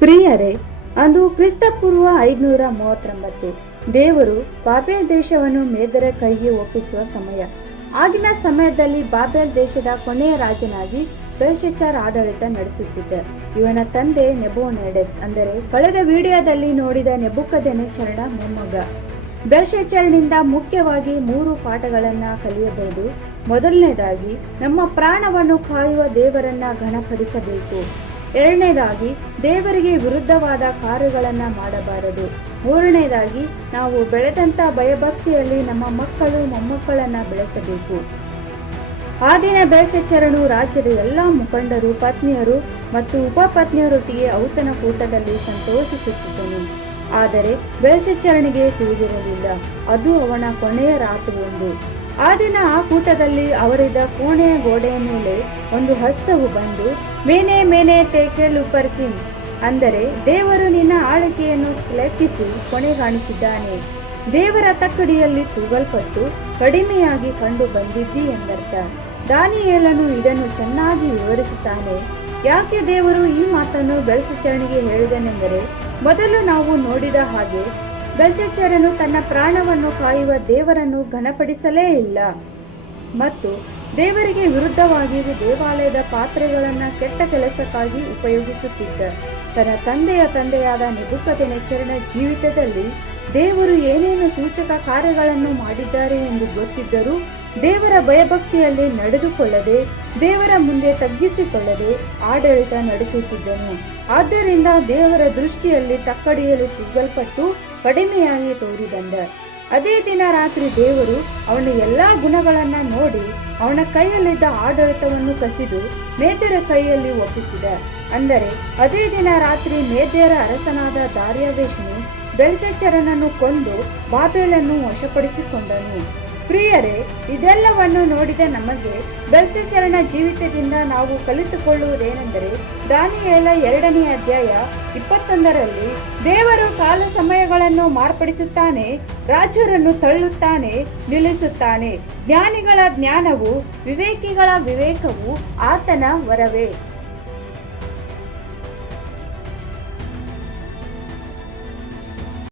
ಪ್ರಿಯರೇ, ಅಂದು ಕ್ರಿಸ್ತಪೂರ್ವ ಐದುನೂರ ಮೂವತ್ತೊಂಬತ್ತು. ದೇವರು ಬಾಬೆಲ್ ದೇಶವನ್ನು ಮೇದರ ಕೈಗೆ ಒಪ್ಪಿಸುವ ಸಮಯ. ಆಗಿನ ಸಮಯದಲ್ಲಿ ಬಾಬೆಲ್ ದೇಶದ ಕೊನೆಯ ರಾಜನಾಗಿ ಬೇಷಚಾರ್ ಆಡಳಿತ ನಡೆಸುತ್ತಿದ್ದ. ಇವನ ತಂದೆ ನೆಬೋನೆಡೆಸ್ ಅಂದರೆ, ಕಳೆದ ವಿಡಿಯೋದಲ್ಲಿ ನೋಡಿದ ನೆಬುಕದೆನೆ ಚರಣ ಮೊಮ್ಮಗ. ಬೆಲ್ಶೆಚರ್ನಿಂದ ಮುಖ್ಯವಾಗಿ ಮೂರು ಪಾಠಗಳನ್ನು ಕಲಿಯಬಹುದು. ಮೊದಲನೇದಾಗಿ, ನಮ್ಮ ಪ್ರಾಣವನ್ನು ಕಾಯುವ ದೇವರನ್ನ ಘನಪಡಿಸಬೇಕು. ಎರಡನೇದಾಗಿ, ದೇವರಿಗೆ ವಿರುದ್ಧವಾದ ಕಾರ್ಯಗಳನ್ನು ಮಾಡಬಾರದು. ಮೂರನೇದಾಗಿ, ನಾವು ಬೆಳೆದಂಥ ಭಯಭಕ್ತಿಯಲ್ಲಿ ನಮ್ಮ ಮಕ್ಕಳು ಮೊಮ್ಮಕ್ಕಳನ್ನು ಬೆಳೆಸಬೇಕು. ಆ ದಿನ ಬೆಳಸೆಚ್ಚರಣು ರಾಜ್ಯದ ಎಲ್ಲ ಮುಖಂಡರು, ಪತ್ನಿಯರು ಮತ್ತು ಉಪಪತ್ನಿಯರೊಟ್ಟಿಗೆ ಔತಣ ಕೂಟದಲ್ಲಿ ಸಂತೋಷಿಸುತ್ತಿದ್ದನು. ಆದರೆ ಬೆಳಸೆಚ್ಚರಣೆಗೆ ತಿಳಿದಿರಲಿಲ್ಲ. ಅದು ಅವನ ಕೊನೆಯ ರಾತ್ರಿ ಎಂದು. ಆ ದಿನ ಆ ಕೂಟದಲ್ಲಿ ಅವರಿದ್ದ ಕೋಣೆಯ ಗೋಡೆಯ ಮೇಲೆ ಒಂದು ಹಸ್ತವು ಬಂದು, ಮೇನೆ ಮೇನೆ ತೇಕೆಲ್ ಉಪರ್ಸಿನ್ ಅಂದರೆ, ದೇವರು ನಿನ್ನ ಆಳಿಕೆಯನ್ನು ಲೆಕ್ಕಿಸಿ ಕೊನೆಗಾಣಿಸಿದ್ದಾನೆ ದೇವರ ತಕ್ಕಡಿಯಲ್ಲಿ ತೂಗಲ್ಪಟ್ಟು ಕಡಿಮೆಯಾಗಿ ಕಂಡು ಬಂದಿದ್ದಿ ಎಂದರ್ಥ. ದಾನಿಯೇಲನು ಇದನ್ನು ಚೆನ್ನಾಗಿ ವಿವರಿಸುತ್ತಾನೆ. ಯಾಕೆ ದೇವರು ಈ ಮಾತನ್ನು ಬೆಳಸಚರಣಿಗೆ ಹೇಳಿದನೆಂದರೆ, ಮೊದಲು ನಾವು ನೋಡಿದ ಹಾಗೆ ಬೆಲ್ಶಚ್ಚರನು ತನ್ನ ಪ್ರಾಣವನ್ನು ಕಾಯುವ ದೇವರನ್ನು ಘನಪಡಿಸಲೇ ಇಲ್ಲ. ಮತ್ತು ದೇವರಿಗೆ ವಿರುದ್ಧವಾಗಿ ದೇವಾಲಯದ ಪಾತ್ರೆಗಳನ್ನು ಕೆಟ್ಟ ಕೆಲಸಕ್ಕಾಗಿ ಉಪಯೋಗಿಸುತ್ತಿದ್ದ. ತನ್ನ ತಂದೆಯ ತಂದೆಯಾದ ನೆಬುಕದೆನೆಚ್ಚರನ ಜೀವಿತದಲ್ಲಿ ದೇವರು ಏನೇನು ಸೂಚಕ ಕಾರ್ಯಗಳನ್ನು ಮಾಡಿದ್ದಾರೆ ಎಂದು ಗೊತ್ತಿದ್ದರೂ ದೇವರ ಭಯಭಕ್ತಿಯಲ್ಲಿ ನಡೆದುಕೊಳ್ಳದೆ, ದೇವರ ಮುಂದೆ ತಗ್ಗಿಸಿಕೊಳ್ಳದೆ ಆಡಳಿತ ನಡೆಸುತ್ತಿದ್ದನು. ಆದ್ದರಿಂದ ದೇವರ ದೃಷ್ಟಿಯಲ್ಲಿ ತಕ್ಕಡಿಯಲ್ಲಿ ತಿದ್ದಲ್ಪಟ್ಟು ಕಡಿಮೆಯಾಗಿ ತೋರಿಬಂದ ಅದೇ ದಿನ ರಾತ್ರಿ ದೇವರು ಅವನ ಎಲ್ಲಾ ಗುಣಗಳನ್ನ ನೋಡಿ ಅವನ ಕೈಯಲ್ಲಿದ್ದ ಆಡಳಿತವನ್ನು ಕಸಿದು ಮೇದ್ಯರ ಕೈಯಲ್ಲಿ ಒಪ್ಪಿಸಿದ. ಅಂದರೆ ಅದೇ ದಿನ ರಾತ್ರಿ ಮೇದ್ಯರ ಅರಸನಾದ ದಾರ್ಯಾವೇಶನು ಬೆಲ್ಸೆಚ್ಚರನನ್ನು ಕೊಂದು ಬಾಬೇಲನ್ನು ವಶಪಡಿಸಿಕೊಂಡನು. ಪ್ರಿಯರೇ, ಇದೆಲ್ಲವನ್ನು ನೋಡಿದ ನಮಗೆ ಬೆಲ್ಸೆಚರನ ಜೀವಿತದಿಂದ ನಾವು ಕಲಿತುಕೊಳ್ಳುವುದೇನೆಂದರೆ ದಾನಿಯೇಲ ಎರಡನೇ ಅಧ್ಯಾಯ ಇಪ್ಪತ್ತೊಂದರಲ್ಲಿ ದೇವರು ಕಾಲ ಸಮಯಗಳನ್ನು ಮಾರ್ಪಡಿಸುತ್ತಾನೆ ರಾಜರನ್ನು ತಳ್ಳುತ್ತಾನೆ ನಿಲ್ಲಿಸುತ್ತಾನೆ. ಜ್ಞಾನಿಗಳ ಜ್ಞಾನವು ವಿವೇಕಿಗಳ ವಿವೇಕವು ಆತನ ವರವೇ.